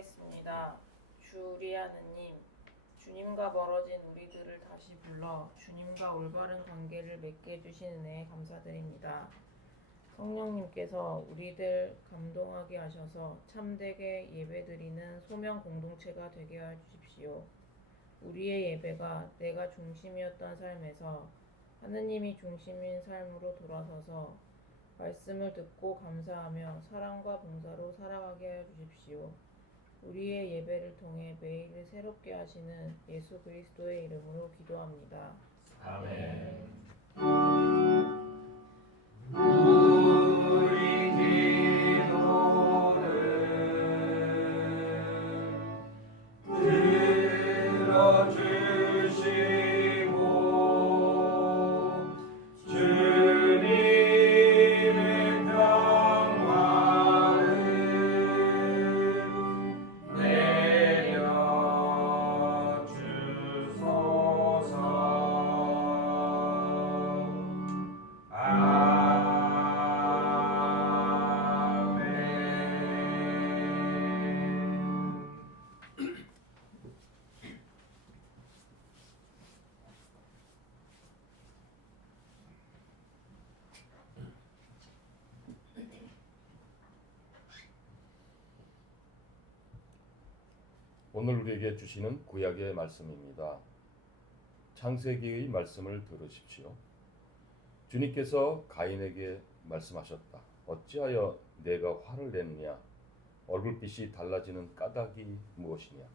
기도하겠습니다. 주 우리 하느님, 주님과 멀어진 우리들을 다시 불러 주님과 올바른 관계를 맺게 해주신 은혜에 감사드립니다. 성령님께서 우리들 감동하게 하셔서 참되게 예배드리는 소명 공동체가 되게 해주십시오. 우리의 예배가 내가 중심이었던 삶에서 하느님이 중심인 삶으로 돌아서서 말씀을 듣고 감사하며 사랑과 봉사로 살아가게 하여 주십시오. 우리의 예배를 통해 매일을 새롭게 하시는 예수 그리스도의 이름으로 기도합니다. 아멘. 우리 기도를 들어주시고 주님의 평화를 내려주소서. 오늘 우리에게 주시는 구약의 말씀입니다. 창세기의 말씀을 들으십시오. 주님께서 가인에게 말씀하셨다. 어찌하여 내가 화를 냈느냐? 얼굴빛이 달라지는 까닭이 무엇이냐?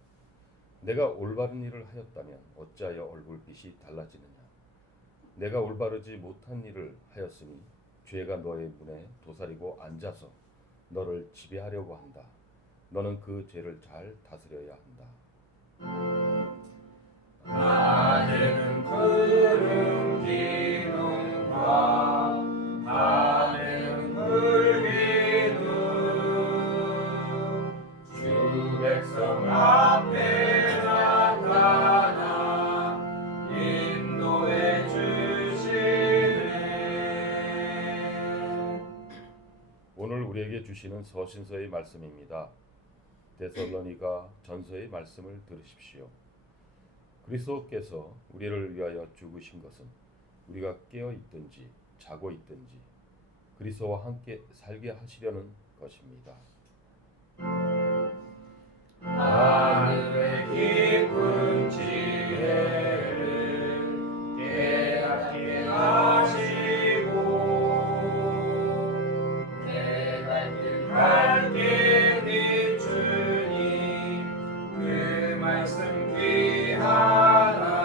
내가 올바른 일을 하였다면 어찌하여 얼굴빛이 달라지느냐? 내가 올바르지 못한 일을 하였으니 죄가 너의 문에 도사리고 앉아서 너를 지배하려고 한다. 너는 그 죄를 잘 다스려야 한다. 낮에는 구름 기둥과 밤에는 불기둥 주 백성 앞에 나타나 인도해 주시네. 오늘 우리에게 주시는 서신서의 말씀입니다. 데살로니가 전서의 말씀을 들으십시오. 그리스도께서 우리를 위하여 죽으신 것은 우리가 깨어 있든지 자고 있든지 그리스도와 함께 살게 하시려는 것입니다. 하늘의 깊은 지혜를 깨닫게 하시고 내 갈 길 밝게 비추니 그 말씀 귀하라.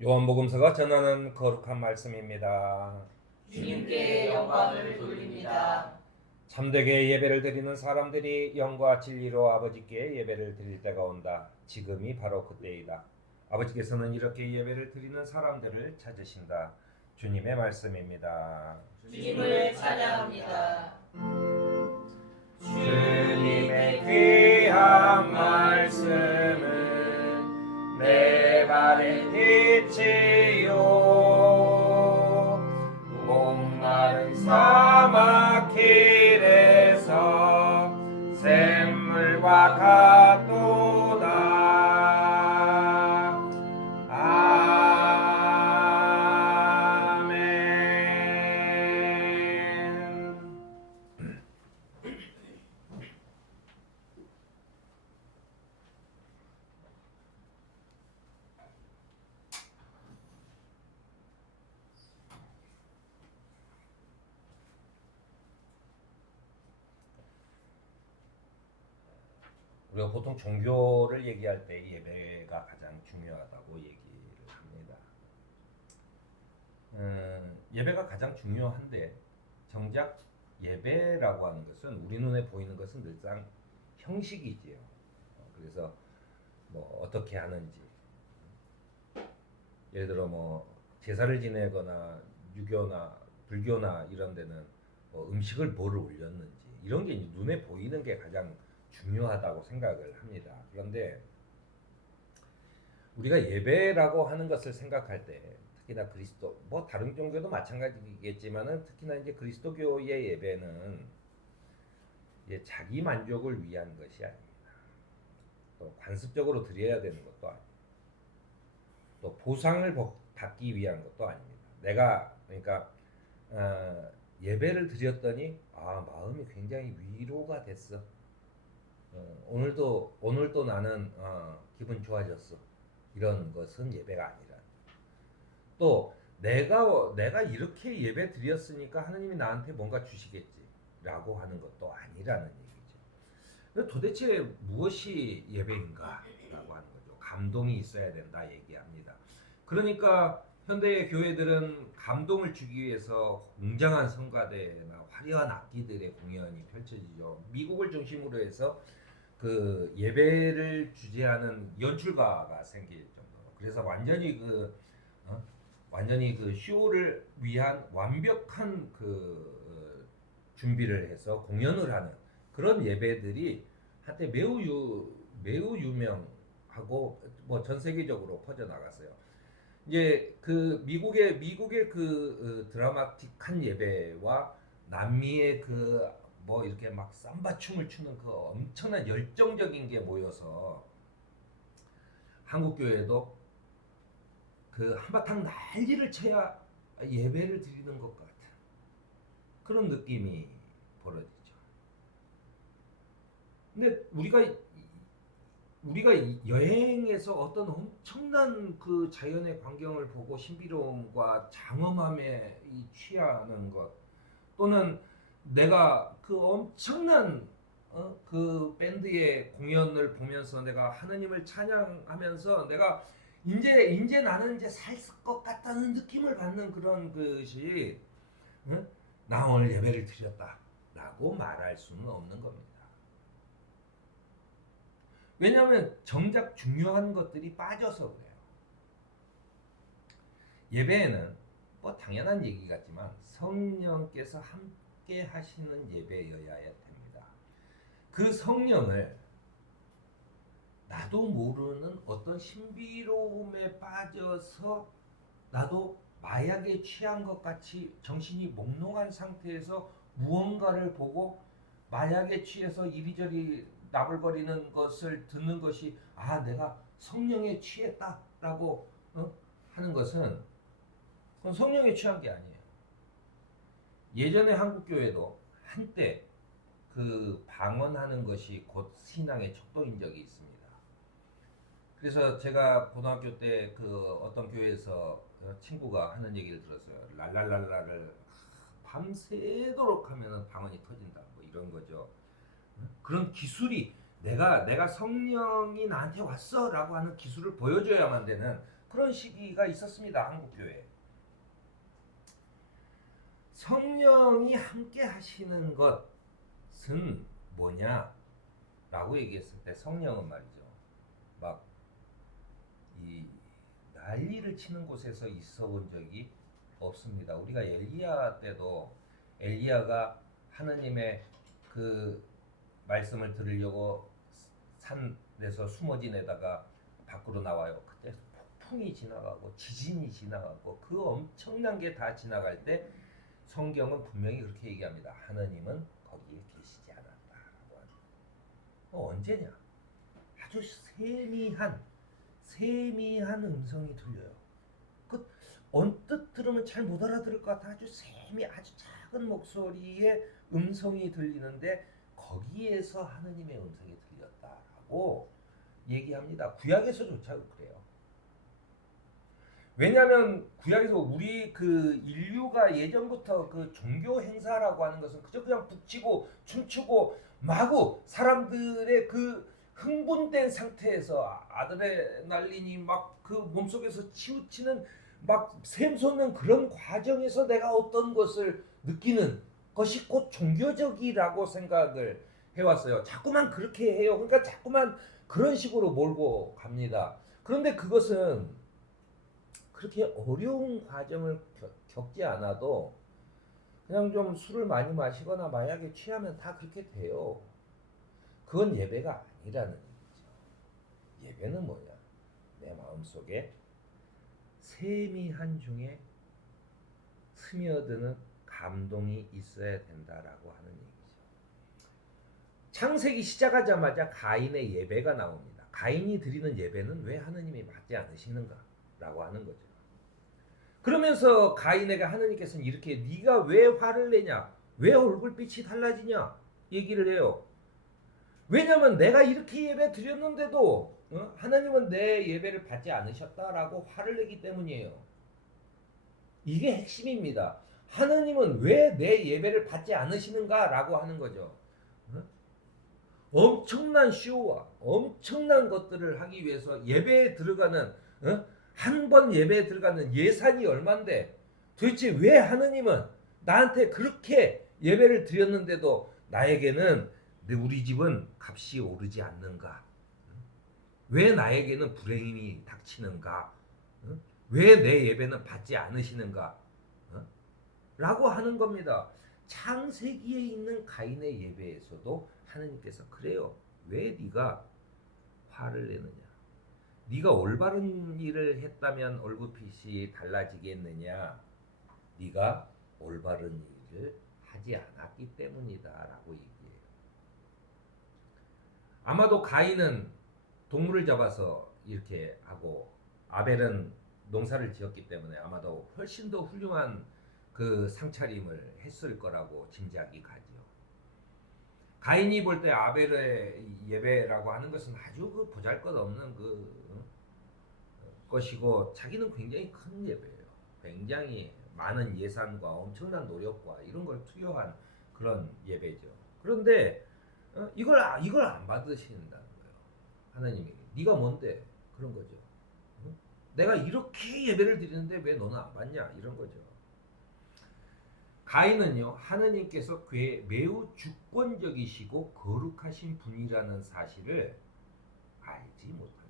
요한복음서가 전하는 거룩한 말씀입니다. 주님께 영광을 돌립니다. 참되게 예배를 드리는 사람들이 영과 진리로 아버지께 예배를 드릴 때가 온다. 지금이 바로 그때이다. 아버지께서는 이렇게 예배를 드리는 사람들을 찾으신다. 주님의 말씀입니다. 주님을 찬양합니다. 주님의 귀한 말씀은 내 발의 빛이요 목마른 사막 길에서 샘물과 같도다. 아멘. 우리가 보통 종교를 얘기할 때 예배가 가장 중요하다고 얘기를 합니다. 예배가 가장 중요한데 정작 예배라고 하는 것은 우리 눈에 보이는 것은 늘상 형식이지요. 그래서 뭐 어떻게 하는지, 예를 들어 뭐 제사를 지내거나 유교나 불교나 이런 데는 뭐 음식을 뭐를 올렸는지 이런 게 이제 눈에 보이는 게 가장 중요하다고 생각을 합니다. 그런데 우리가 예배라고 하는 것을 생각할 때 특히나 그리스도 뭐 다른 종교도 마찬가지겠지만은 특히나 이제 그리스도교의 예배는 이제 자기 만족을 위한 것이 아닙니다. 또 관습적으로 드려야 되는 것도 아니고 또 보상을 받기 위한 것도 아닙니다. 내가 그러니까 예배를 드렸더니 마음이 굉장히 위로가 됐어. 오늘도 나는 기분 좋아졌어. 이런 것은 예배가 아니라 또 내가 이렇게 예배 드렸으니까 하나님이 나한테 뭔가 주시겠지라고 하는 것도 아니라는 얘기죠. 근데 도대체 무엇이 예배인가라고 하는 거죠. 감동이 있어야 된다 얘기합니다. 그러니까 현대의 교회들은 감동을 주기 위해서 웅장한 성가대나 화려한 악기들의 공연이 펼쳐지죠. 미국을 중심으로 해서 그 예배를 주재하는 연출가가 생길 정도로 그래서 완전히 그 쇼를 위한 완벽한 그 준비를 해서 공연을 하는 그런 예배들이 한때 매우 유명하고 뭐 전 세계적으로 퍼져 나갔어요. 이제 그 미국의 그 드라마틱한 예배와 남미의 그 뭐 이렇게 막 삼바 춤을 추는 그 엄청난 열정적인 게 모여서 한국 교회도 그 한바탕 난리를 쳐야 예배를 드리는 것 같은 그런 느낌이 벌어지죠. 근데 우리가 여행에서 어떤 엄청난 그 자연의 광경을 보고 신비로움과 장엄함에 취하는 것 또는 내가 그 엄청난 그 밴드의 공연을 보면서 내가 하나님을 찬양하면서 내가 이제 나는 이제 살 것 같다는 느낌을 받는 그런 것이 나 오늘 예배를 드렸다라고 말할 수는 없는 겁니다. 왜냐하면 정작 중요한 것들이 빠져서 그래요. 예배에는 뭐 당연한 얘기 같지만 성령께서 함께 하시는 예배여야 됩니다. 그 성령을 나도 모르는 어떤 신비로움에 빠져서 나도 마약에 취한 것 같이 정신이 몽롱한 상태에서 무언가를 보고 마약에 취해서 이리저리 나불거리는 것을 듣는 것이 내가 성령에 취했다라고 하는 것은 그건 성령에 취한 게 아니에요. 예전에 한국 교회도 한때 그 방언하는 것이 곧 신앙의 척도인 적이 있습니다. 그래서 제가 고등학교 때 그 어떤 교회에서 친구가 하는 얘기를 들었어요. 랄랄랄라를 밤새도록 하면은 방언이 터진다. 뭐 이런 거죠. 그런 기술이 내가 성령이 나한테 왔어라고 하는 기술을 보여줘야만 되는 그런 시기가 있었습니다. 한국 교회. 성령이 함께 하시는 것은 뭐냐라고 얘기했을 때 성령은 말이죠. 막 이 난리를 치는 곳에서 있어 본 적이 없습니다. 우리가 엘리야 때도 엘리야가 하나님의 그 말씀을 들으려고 산에서 숨어 지내다가 밖으로 나와요. 그때 폭풍이 지나가고 지진이 지나가고 그 엄청난 게 다 지나갈 때 성경은 분명히 그렇게 얘기합니다. 하나님은 거기에 계시지 않았다라고 하는. 언제냐? 아주 세미한 음성이 들려요. 그 언뜻 들으면 잘 못 알아들을 것 같아. 아주 작은 목소리의 음성이 들리는데 거기에서 하느님의 음성이 들렸다라고 얘기합니다. 구약에서조차 그래요. 왜냐하면 구약에서 우리 그 인류가 예전부터 그 종교 행사라고 하는 것은 그냥 북치고 춤추고 마구 사람들의 그 흥분된 상태에서 아드레날린이 막 그 몸속에서 치우치는 막 샘솟는 그런 과정에서 내가 어떤 것을 느끼는 것이 곧 종교적이라고 생각을 해왔어요. 자꾸만 그렇게 해요. 그러니까 자꾸만 그런 식으로 몰고 갑니다. 그런데 그것은 그렇게 어려운 과정을 겪지 않아도 그냥 좀 술을 많이 마시거나 마약에 취하면 다 그렇게 돼요. 그건 예배가 아니라는 얘기죠. 예배는 뭐냐? 내 마음속에 세미한 중에 스며드는 감동이 있어야 된다라고 하는 얘기죠. 창세기 시작하자마자 가인의 예배가 나옵니다. 가인이 드리는 예배는 왜 하느님이 받지 않으시는가라고 하는 거죠. 그러면서 가인에게 하느님께서는 이렇게 네가 왜 화를 내냐? 왜 얼굴빛이 달라지냐? 얘기를 해요. 왜냐하면 내가 이렇게 예배 드렸는데도 하나님은 내 예배를 받지 않으셨다라고 화를 내기 때문이에요. 이게 핵심입니다. 하나님은 왜 내 예배를 받지 않으시는가라고 하는 거죠. 엄청난 쇼와 엄청난 것들을 하기 위해서 예배에 들어가는 한 번 예배에 들어가는 예산이 얼만데 도대체 왜 하느님은 나한테 그렇게 예배를 드렸는데도 나에게는 우리 집은 값이 오르지 않는가? 왜 나에게는 불행이 닥치는가? 왜 내 예배는 받지 않으시는가? 라고 하는 겁니다. 창세기에 있는 가인의 예배에서도 하느님께서 그래요. 왜 네가 화를 내느냐? 네가 올바른 일을 했다면 얼굴빛이 달라지겠느냐? 네가 올바른 일을 하지 않았기 때문이다라고 얘기해요. 아마도 가인은 동물을 잡아서 이렇게 하고 아벨은 농사를 지었기 때문에 아마도 훨씬 더 훌륭한 그 상차림을 했을 거라고 짐작이 가죠. 가인이 볼 때 아벨의 예배라고 하는 것은 아주 그 보잘것없는 그 것이고 자기는 굉장히 큰 예배예요. 굉장히 많은 예산과 엄청난 노력과 이런 걸 투여한 그런 예배죠. 그런데 이걸 안 받으신다는 거예요. 하나님이 네가 뭔데 그런 거죠. 내가 이렇게 예배를 드리는데 왜 너는 안 받냐 이런 거죠. 가인은요 하나님께서 매우 주권적이시고 거룩하신 분이라는 사실을 알지 못합니다.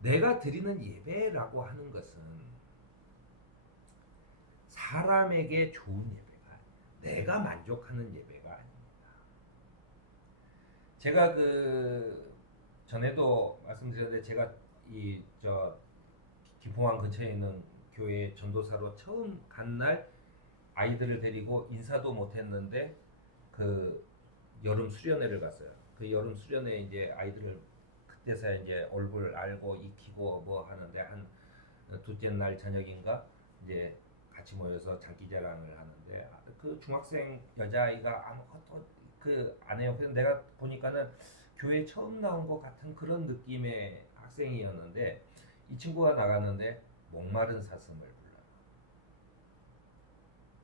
내가 드리는 예배라고 하는 것은 사람에게 좋은 예배가 아니에요. 내가 만족하는 예배가 아닙니다. 제가 그 전에도 말씀드렸는데 제가 김포항 근처에 있는 교회 전도사로 처음 간 날 아이들을 데리고 인사도 못했는데 그 여름 수련회를 갔어요. 그 여름 수련회 이제 아이들을 그때서야 이제 얼굴 알고 익히고 뭐 하는데 한 둘째 날 저녁인가 이제 같이 모여서 장기자랑을 하는데 그 중학생 여자아이가 아무것도 그 안 해요. 그래서 내가 보니까는 교회 처음 나온 것 같은 그런 느낌의 학생이었는데 이 친구가 나갔는데 목마른 사슴을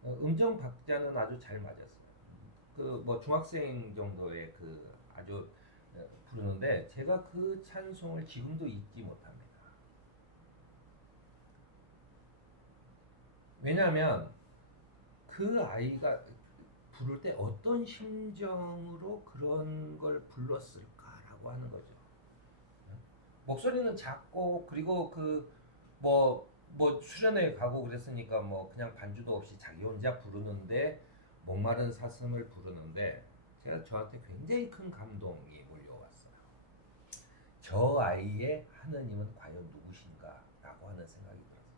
불러요. 음정 박자는 아주 잘 맞았어요. 그 뭐 중학생 정도의 그 아주 부르는데 제가 그 찬송을 지금도 잊지 못합니다. 왜냐하면 그 아이가 부를 때 어떤 심정으로 그런 걸 불렀을까라고 하는 거죠. 목소리는 작고 그리고 그 뭐 수련회 가고 그랬으니까 뭐 그냥 반주도 없이 자기 혼자 부르는데 목마른 사슴을 부르는데 제가 저한테 굉장히 큰 감동이 몰려왔어요. 저 아이의 하느님은 과연 누구신가라고 하는 생각이 들었어요.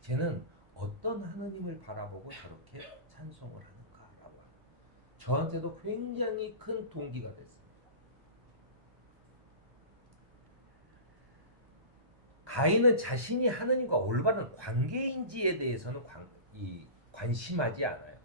쟤는 어떤 하느님을 바라보고 저렇게 찬송을 하는가라고 저한테도 굉장히 큰 동기가 됐습니다. 가인은 자신이 하느님과 올바른 관계인지에 대해서는 관심하지 않아요.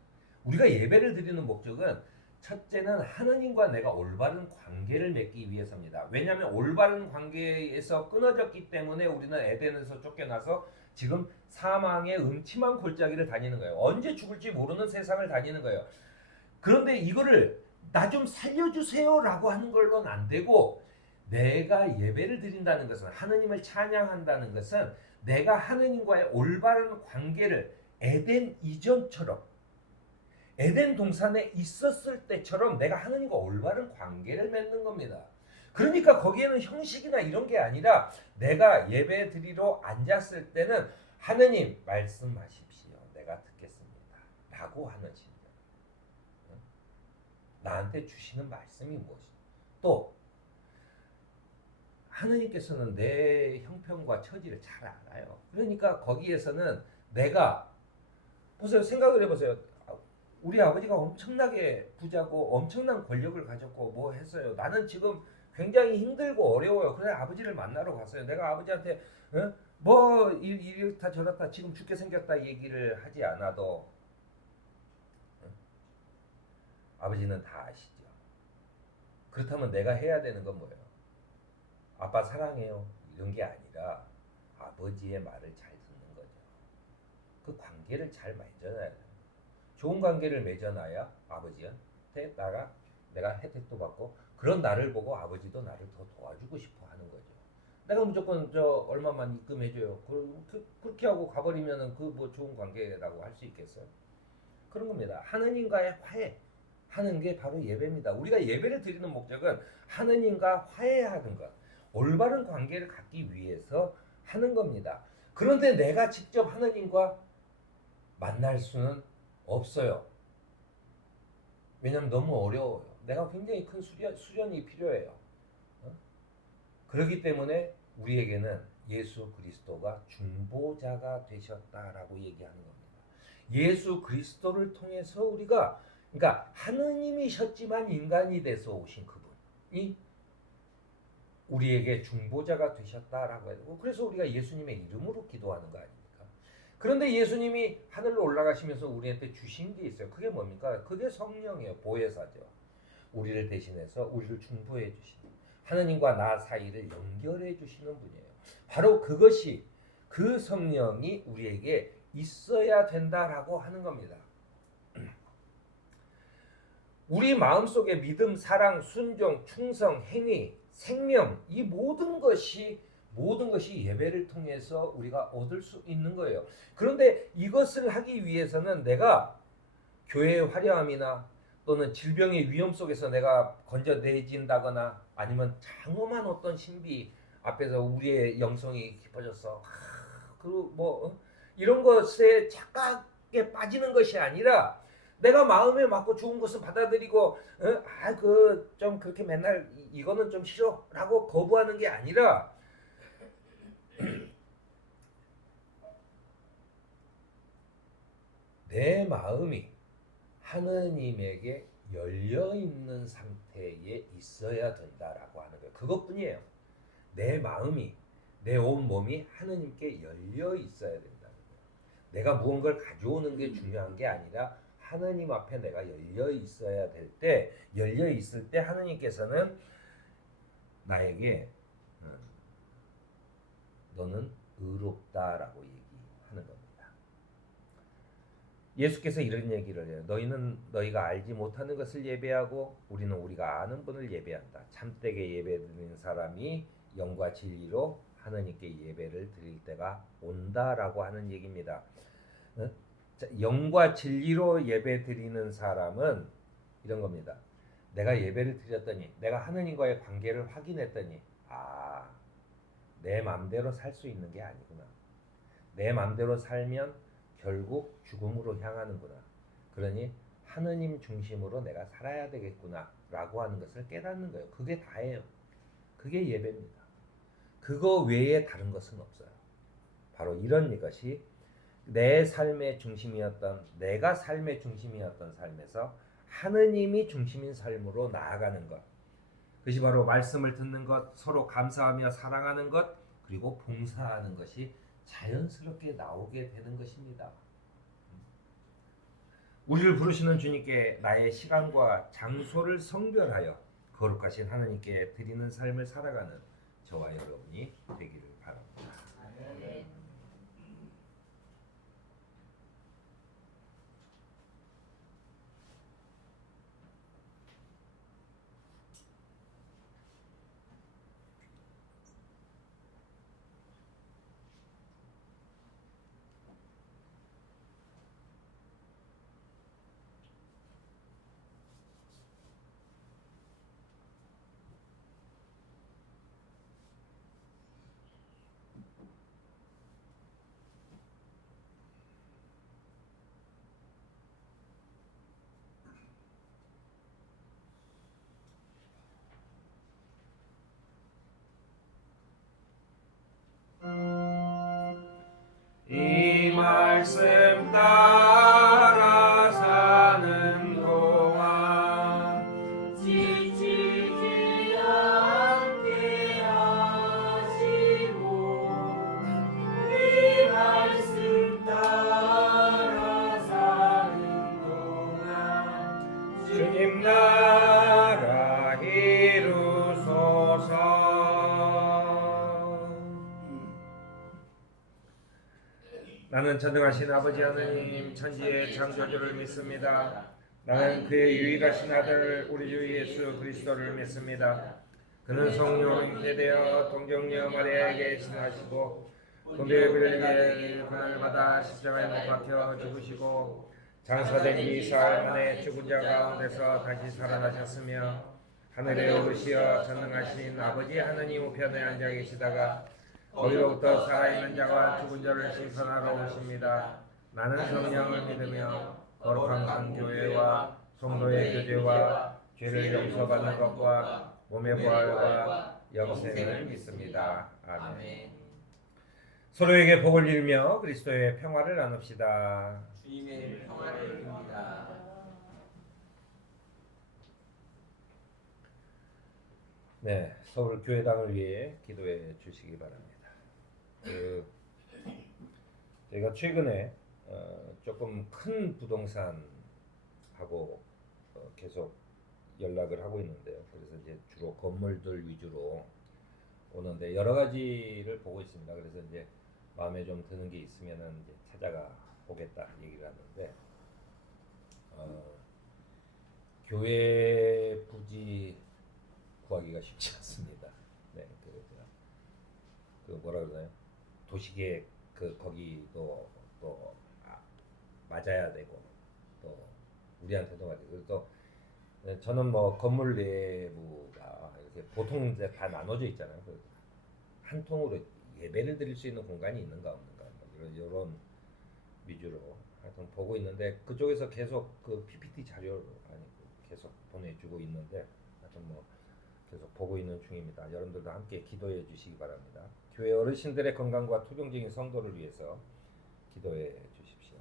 우리가 예배를 드리는 목적은 첫째는 하느님과 내가 올바른 관계를 맺기 위해서입니다. 왜냐하면 올바른 관계에서 끊어졌기 때문에 우리는 에덴에서 쫓겨나서 지금 사망의 음침한 골짜기를 다니는 거예요. 언제 죽을지 모르는 세상을 다니는 거예요. 그런데 이거를 나 좀 살려주세요라고 하는 걸로는 안 되고 내가 예배를 드린다는 것은 하느님을 찬양한다는 것은 내가 하느님과의 올바른 관계를 에덴 이전처럼 에덴 동산에 있었을 때처럼 내가 하느님과 올바른 관계를 맺는 겁니다. 그러니까 거기에는 형식이나 이런 게 아니라 내가 예배 드리러 앉았을 때는 하느님 말씀하십시오. 내가 듣겠습니다. 라고 하는 심정. 나한테 주시는 말씀이 무엇이냐. 또 하느님께서는 내 형편과 처지를 잘 알아요. 그러니까 거기에서는 내가 보세요. 생각을 해보세요. 우리 아버지가 엄청나게 부자고 엄청난 권력을 가졌고 뭐 했어요. 나는 지금 굉장히 힘들고 어려워요. 그래 아버지를 만나러 갔어요. 내가 아버지한테 뭐 이렇다 저렇다 지금 죽게 생겼다 얘기를 하지 않아도 아버지는 다 아시죠. 그렇다면 내가 해야 되는 건 뭐예요? 아빠 사랑해요 이런 게 아니라 아버지의 말을 잘 듣는 거죠. 그 관계를 잘 맺어놔야 돼요. 좋은 관계를 맺어놔야 아버지한테 내가 혜택도 받고 그런 나를 보고 아버지도 나를 더 도와주고 싶어 하는 거죠. 내가 무조건 저 얼마만 입금해줘요. 그렇게 하고 가버리면은 그 뭐 좋은 관계라고 할 수 있겠어요? 그런 겁니다. 하느님과의 화해 하는 게 바로 예배입니다. 우리가 예배를 드리는 목적은 하느님과 화해하는 것, 올바른 관계를 갖기 위해서 하는 겁니다. 그런데 내가 직접 하느님과 만날 수는 없어요. 왜냐하면 너무 어려워요. 내가 굉장히 큰 수련이 필요해요. 그렇기 때문에 우리에게는 예수 그리스도가 중보자가 되셨다라고 얘기하는 겁니다. 예수 그리스도를 통해서 우리가 그러니까 하느님이셨지만 인간이 돼서 오신 그분이 우리에게 중보자가 되셨다라고 해요. 그래서 우리가 예수님의 이름으로 기도하는 거 아닙니까? 그런데 예수님이 하늘로 올라가시면서 우리한테 주신 게 있어요. 그게 뭡니까? 그게 성령이에요. 보혜사죠. 우리를 대신해서 우리를 중보해 주시는 하느님과 나 사이를 연결해 주시는 분이에요. 바로 그것이 그 성령이 우리에게 있어야 된다라고 하는 겁니다. 우리 마음속에 믿음, 사랑, 순종, 충성, 행위, 생명 이 모든 것이 예배를 통해서 우리가 얻을 수 있는 거예요. 그런데 이것을 하기 위해서는 내가 교회의 화려함이나 또는 질병의 위험 속에서 내가 건져내진다거나 아니면 장엄한 어떤 신비 앞에서 우리의 영성이 깊어져서 그리고 뭐 이런 것에 착각에 빠지는 것이 아니라 내가 마음에 맞고 좋은 것은 받아들이고 그 좀 그렇게 맨날 이거는 좀 싫어라고 거부하는 게 아니라 내 마음이 하느님에게 열려 있는 상태에 있어야 된다라고 하는 거예요. 그것뿐이에요. 내 마음이 내 온 몸이 하느님께 열려 있어야 된다는 거예요. 내가 무언가를 가져오는 게 중요한 게 아니라 하느님 앞에 내가 열려 있어야 될 때, 열려 있을 때 하느님께서는 나에게 너는 의롭다라고 얘기하는 겁니다. 예수께서 이런 얘기를 해요. 너희는 너희가 알지 못하는 것을 예배하고 우리는 우리가 아는 분을 예배한다. 참되게 예배드리는 사람이 영과 진리로 하느님께 예배를 드릴 때가 온다라고 하는 얘기입니다. 영과 진리로 예배 드리는 사람은 이런 겁니다. 내가 예배를 드렸더니 내가 하느님과의 관계를 확인했더니 내 맘대로 살 수 있는 게 아니구나. 내 맘대로 살면 결국 죽음으로 향하는구나. 그러니 하느님 중심으로 내가 살아야 되겠구나 라고 하는 것을 깨닫는 거예요. 그게 다예요. 그게 예배입니다. 그거 외에 다른 것은 없어요. 바로 이런 것이 내 삶의 중심이었던 내가 삶의 중심이었던 삶에서 하느님이 중심인 삶으로 나아가는 것. 그것이 바로 말씀을 듣는 것, 서로 감사하며 사랑하는 것, 그리고 봉사하는 것이 자연스럽게 나오게 되는 것입니다. 우리를 부르시는 주님께 나의 시간과 장소를 성별하여 거룩하신 하느님께 드리는 삶을 살아가는 저와 여러분이 되기를 바랍니다. 아멘. 말씀 따라 사는 동안 지치지 않게 하시고 이 말씀 따라 사는 동안 주님 나라 이루소서. 나는 전능하신 아버지 하느님 천지의 창조주를 믿습니다. 나는 그의 유일하신 아들 우리 주 예수 그리스도를 믿습니다. 그는 성령으로 잉태되어 동정녀 마리아에게 신하시고 본디오 빌립에게 고난을 받아 십자가에 못 박혀 죽으시고 장사된 지 사흘 만에 죽은 자 가운데서 다시 살아나셨으며 하늘에 오르시어 전능하신 아버지 하느님 우편에 앉아 계시다가 거기로부터 살아있는 자와 죽은 자를 심판하러 오십니다. 나는 성령을 믿으며 거룩한 교회와 성도의 교제와 죄를 용서받는 것과 몸의 부활과 영생을 믿습니다. 아멘. 서로에게 복을 빌며 그리스도의 평화를 나눕시다. 주님의 평화를 빕니다. 네, 서울 교회당을 위해 기도해 주시기 바랍니다. 제가 최근에 조금 큰 부동산하고 계속 연락을 하고 있는데요. 그래서 이제 주로 건물들 위주로 오는데 여러 가지를 보고 있습니다. 그래서 이제 마음에 좀 드는 게 있으면은 이제 찾아가 보겠다 얘기를 하는데 교회 부지 구하기가 쉽지 않습니다. 네, 그 뭐라 그러나요? 도시계획 거기도 또 맞아야 되고 또 우리한테도 맞고 또 저는 뭐 건물 내부가 이렇게 보통 이제 다 나눠져 있잖아요. 한 통으로 예배를 드릴 수 있는 공간이 있는가 없는가 뭐 이런 위주로 하여튼 보고 있는데 그쪽에서 계속 그 PPT 자료를 계속 보내주고 있는데 하여튼 뭐 계속 보고 있는 중입니다. 여러분들도 함께 기도해 주시기 바랍니다. 교회 어르신들의 건강과 투병적인 성도를 위해서 기도해 주십시오.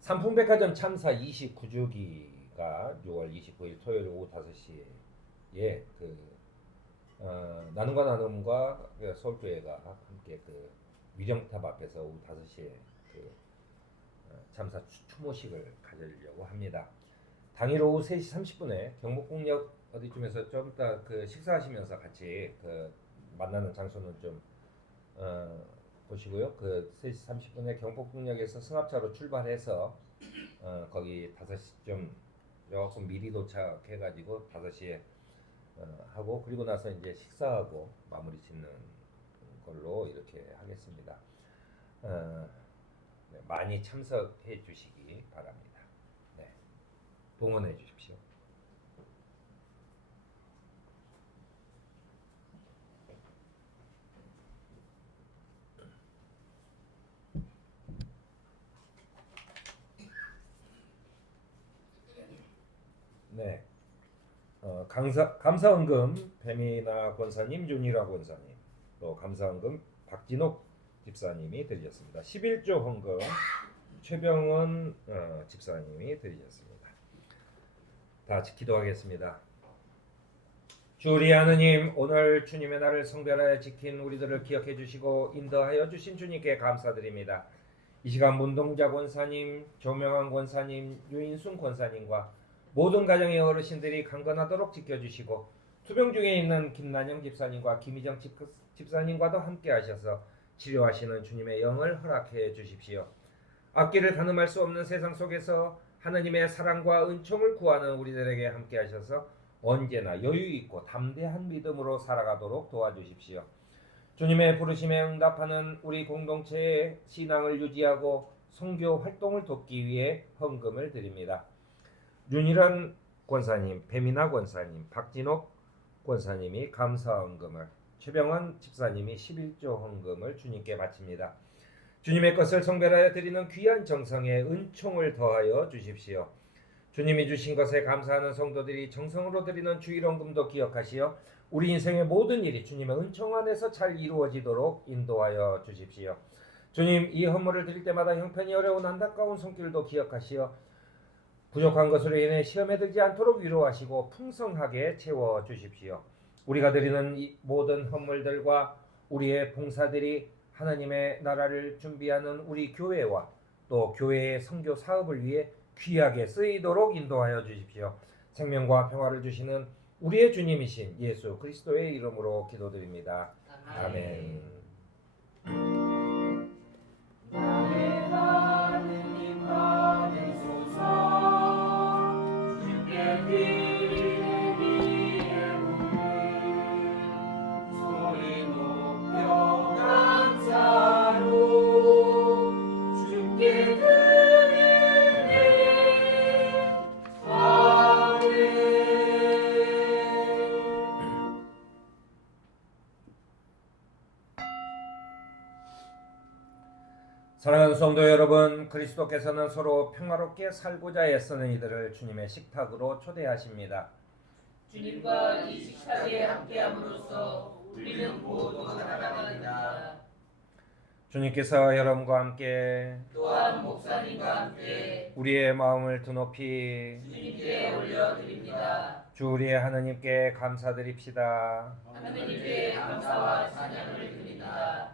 삼풍백화점 참사 29주기가 6월 29일 토요일 오후 5시에 나눔과 나눔과 서울교회가 함께 위령탑 앞에서 오후 5시에 참사 추모식을 가지려고 합니다. 당일 오후 3시 30분에 경복궁역 어디쯤에서 좀 이따 식사하시면서 같이 만나는 장소는 좀 보시고요. 3시 30분에 경복궁역에서 승합차로 출발해서 거기 5시쯤 조금 미리 도착해가지고 5시에 하고 그리고 나서 이제 식사하고 마무리 짓는 걸로 이렇게 하겠습니다. 네, 많이 참석해 주시기 바랍니다. 네, 동원해 주십시오. 네, 감사헌금 배미나 권사님, 윤희라 권사님, 또 감사헌금 박진옥 집사님이 드리셨습니다. 11조 헌금 최병원 집사님이 드리셨습니다. 다 같이 기도하겠습니다. 주 우리 하느님, 오늘 주님의 날을 성별하여 지킨 우리들을 기억해 주시고 인도하여 주신 주님께 감사드립니다. 이 시간 문동자 권사님, 조명환 권사님, 유인순 권사님과 모든 가정의 어르신들이 강건하도록 지켜주시고 투병 중에 있는 김난영 집사님과 김희정 집사님과도 함께 하셔서 치료하시는 주님의 영을 허락해 주십시오. 앞길을 가늠할 수 없는 세상 속에서 하느님의 사랑과 은총을 구하는 우리들에게 함께 하셔서 언제나 여유 있고 담대한 믿음으로 살아가도록 도와주십시오. 주님의 부르심에 응답하는 우리 공동체의 신앙을 유지하고 선교 활동을 돕기 위해 헌금을 드립니다. 윤일환 권사님, 배미나 권사님, 박진옥 권사님이 감사헌금을, 최병원 집사님이 11조 헌금을 주님께 바칩니다. 주님의 것을 성별하여 드리는 귀한 정성에 은총을 더하여 주십시오. 주님이 주신 것에 감사하는 성도들이 정성으로 드리는 주일헌금도 기억하시어 우리 인생의 모든 일이 주님의 은총 안에서 잘 이루어지도록 인도하여 주십시오. 주님, 이 헌물을 드릴 때마다 형편이 어려운 안타까운 손길도 기억하시어 부족한 것으로 인해 시험에 들지 않도록 위로하시고 풍성하게 채워 주십시오. 우리가 드리는 이 모든 헌물들과 우리의 봉사들이 하나님의 나라를 준비하는 우리 교회와 또 교회의 선교 사업을 위해 귀하게 쓰이도록 인도하여 주십시오. 생명과 평화를 주시는 우리의 주님이신 예수 그리스도의 이름으로 기도드립니다. 아멘. 나의 하느님 받으소서. 주께 드리는 이 예물을 소리 높여 감사로 주께 드리네. 아멘. 사랑하는 성도 여러분, 그리스도께서는 서로 평화롭게 살고자 애쓰는 이들을 주님의 식탁으로 초대하십니다. 주님과 이 식탁에 함께함으로써 우리는 모두 하나가 된다. 주님께서 여러분과 함께 또한 목사님과 함께 우리의 마음을 드높이 주님께 올려드립니다. 주 우리의 하느님께 감사드립시다. 하느님께 감사와 찬양을 드립니다.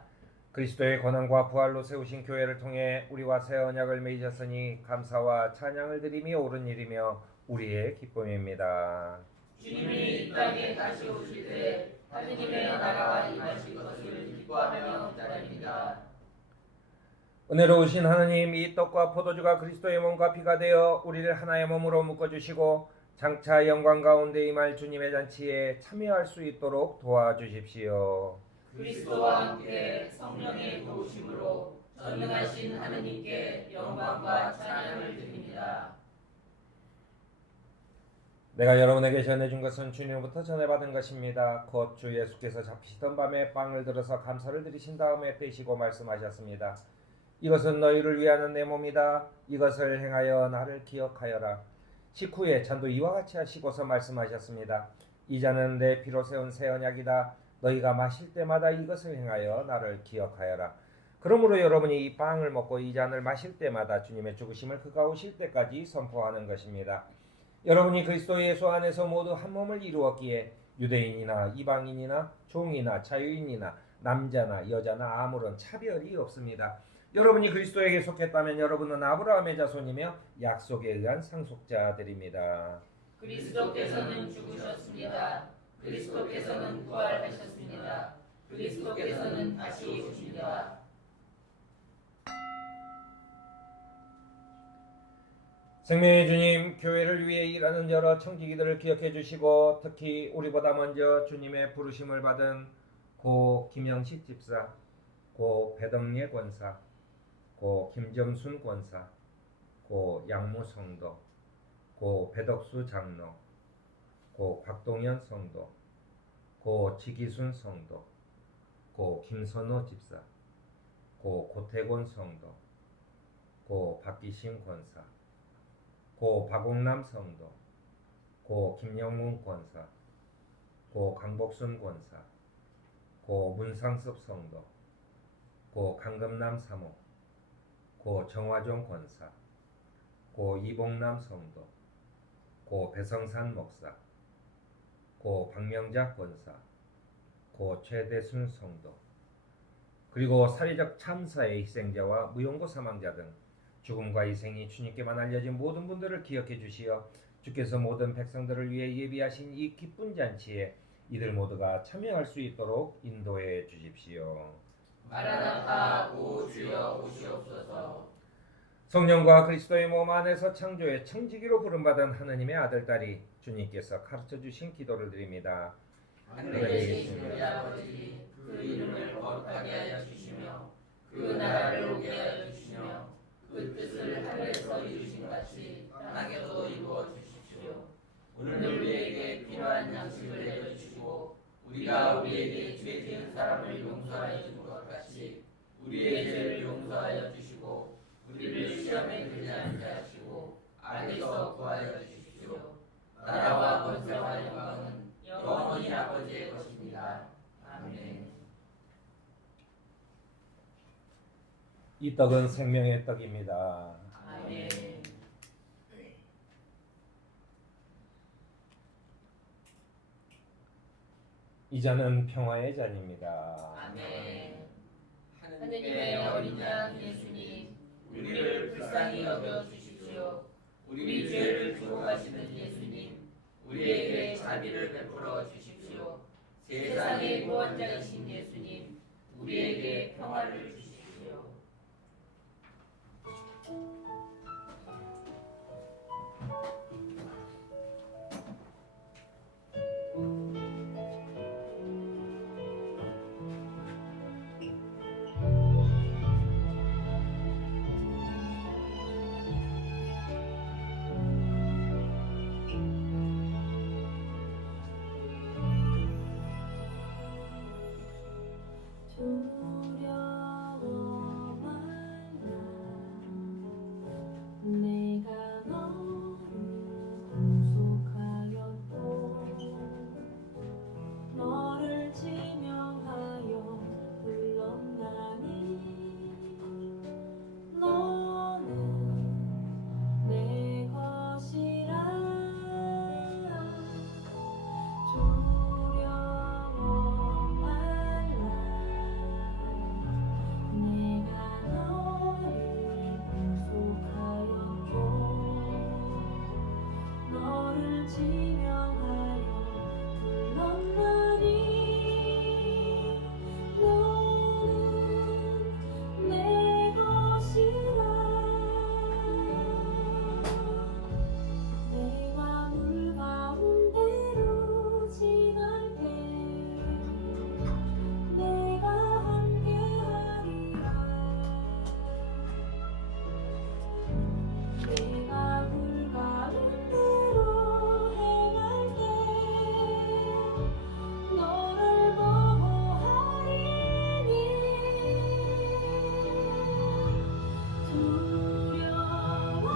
그리스도의 권한과 부활로 세우신 교회를 통해 우리와 새 언약을 맺으셨으니 감사와 찬양을 드림이 옳은 일이며 우리의 기쁨입니다. 주님이 이 땅에 다시 오실 때 하느님의 나라가 임하실 것을 기뻐하며 기다립니다. 은혜로우신 하느님, 이 떡과 포도주가 그리스도의 몸과 피가 되어 우리를 하나의 몸으로 묶어주시고 장차 영광 가운데 임할 주님의 잔치에 참여할 수 있도록 도와주십시오. 그리스도와 함께 성령의 도우심으로 전능하신 하느님께 영광과 찬양을 드립니다. 내가 여러분에게 전해준 것은 주님부터 전해받은 것입니다. 곧 주 예수께서 잡히시던 밤에 빵을 들어서 감사를 드리신 다음에 빼시고 말씀하셨습니다. 이것은 너희를 위하는 내 몸이다. 이것을 행하여 나를 기억하여라. 식후에 잔도 이와 같이 하시고서 말씀하셨습니다. 이 잔은 내 피로 세운 새 언약이다. 너희가 마실 때마다 이것을 행하여 나를 기억하여라. 그러므로 여러분이 이 빵을 먹고 이 잔을 마실 때마다 주님의 죽으심을 그가 오실 때까지 선포하는 것입니다. 여러분이 그리스도 예수 안에서 모두 한 몸을 이루었기에 유대인이나 이방인이나 종이나 자유인이나 남자나 여자나 아무런 차별이 없습니다. 여러분이 그리스도에게 속했다면 여러분은 아브라함의 자손이며 약속에 의한 상속자들입니다. 그리스도께서는 죽으셨습니다. 그리스도께서는 부활하셨습니다. 그리스도께서는 다시 오십니다. 생명의 주님, 교회를 위해 일하는 여러 청지기들을 기억해 주시고 특히 우리보다 먼저 주님의 부르심을 받은 고 김영식 집사, 고 배덕례 권사, 고 김정순 권사, 고 양무 성도, 고 배덕수 장로, 고 박동현 성도, 고 지기순 성도, 고 김선호 집사, 고 고태곤 성도, 고 박기신 권사, 고 박옥남 성도, 고 김영문 권사, 고 강복순 권사, 고 문상섭 성도, 고 강금남 사모, 고 정화종 권사, 고 이봉남 성도, 고 배성산 목사, 고 박명작 권사, 고 최대순 성도, 그리고 살인적 참사의 희생자와 무용고 사망자 등 죽음과 희생이 주님께만 알려진 모든 분들을 기억해 주시어 주께서 모든 백성들을 위해 예비하신 이 기쁜 잔치에 이들 모두가 참여할 수 있도록 인도해 주십시오. 마라나타 오 주여 오시옵소서. 성령과 그리스도의 몸 안에서 창조의 청지기로 부름받은 하느님의 아들딸이 주님께서 가르쳐 주신 기도를 드립니다. 하늘에 계신 우리 아버지, 그 이름을 거룩하게 하여 주시며 그 나라를 오게 하여 주시며 그 뜻을 하늘에서 이루신 같이 땅에도 이루어 주십시오. 오늘 우리에게 필요한 양식을 내려주시고 우리가 우리에게 죄 지은 사람을 용서하여 준 것 같이 우리의 죄를 용서하여 주시고 우리를 시험에 들지 않게 하시고 악에서 구하여 주십시오. 나라와 권세와 영광은 영원히 아버지의 것입니다. 아멘. 이 떡은 생명의 떡입니다. 아멘. 이 잔은 평화의 잔입니다. 아멘. 하느님의 어린 양 예수님, 우리를 불쌍히 여겨 주십시오. 우리 죄를 지고 가시는 예수님, 우리에게 자비를 베풀어 주십시오. 세상의 구원자이신 예수님, 우리에게 평화를 주십시오. 두려워 말라 내가 너를 구속하였고 너를 지명하여 불렀나니 너는 내 것이라 두려워 말라 내가 너를 구속하였고 너를 지명하여 불렀나니 너는 내 것이라 내가 물 가운데로 지날 때 내가 함께하리라 내가 물 가운데로 행할 때 너를 보호하리니 두려워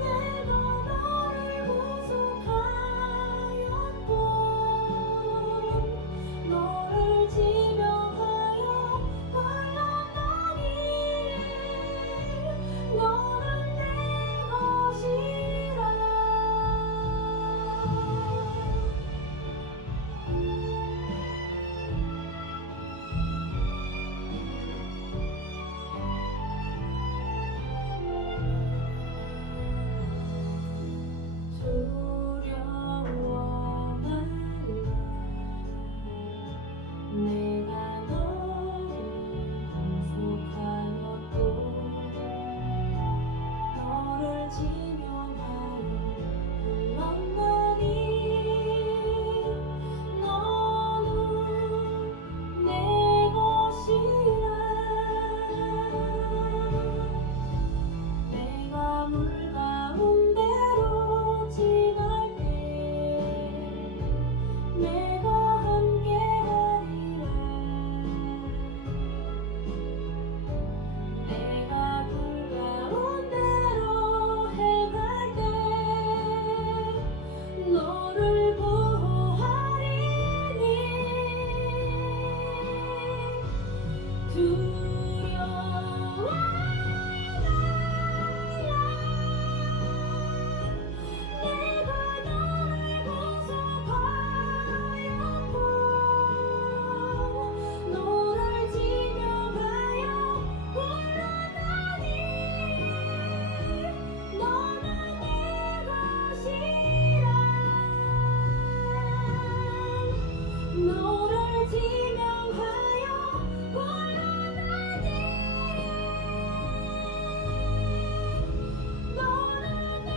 내가 너를 구속하였고 너를 지명하여 불렀나니 너는 내 것이라 두려워 말라 내가 너를 구속하였고 너를 지명하여 불렀나니 너는 내 것이라 내가 물 가운데로 지날 때 내가 함께하리라 내가 불 가운데로 행할 때 너를 보호하리니 두려워 내가 너를 구속하였고 너를 지명하여 불렀나니 너는 내 것이라 너를 지명하여 불렀나니 너는 내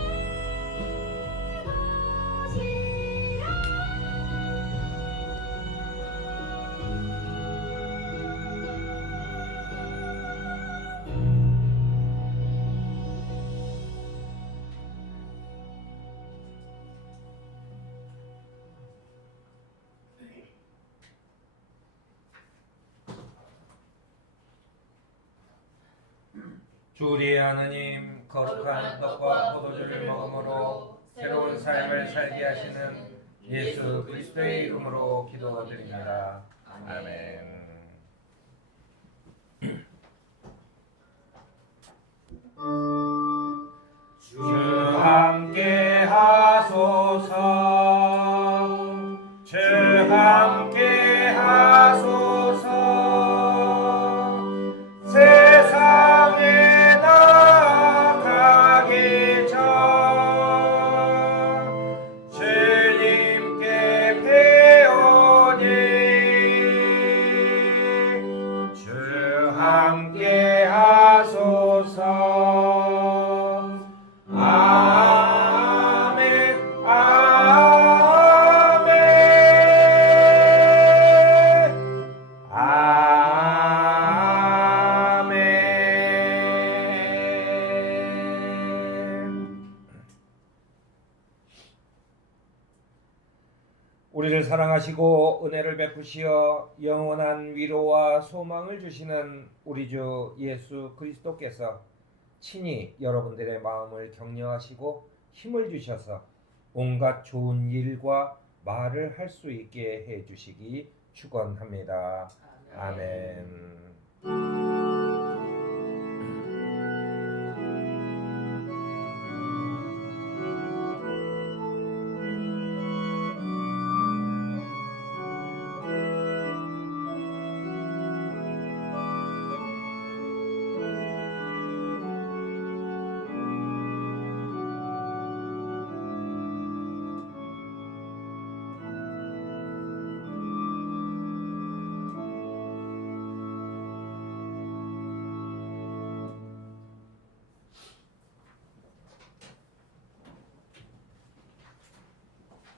것이라 주 우리의 하느님, 거룩한 떡과 포도주를 먹음으로 새로운 삶을 살게 하시는 예수 그리스도의 이름으로 기도드립니다. 아멘. 주 함께 하소서 주 함께 하소서 세상에 나가기 전 주님께 배우니 주 함께 하소서 아멘 아멘 아멘. 우리를 사랑하시고 은혜를 베푸시어 영원한 위로와 소망을 주시는 우리 주 예수 그리스도께서 친히 여러분들의 마음을 격려하시고 힘을 주셔서 온갖 좋은 일과 말을 할 수 있게 해 주시기 축원합니다. 아멘.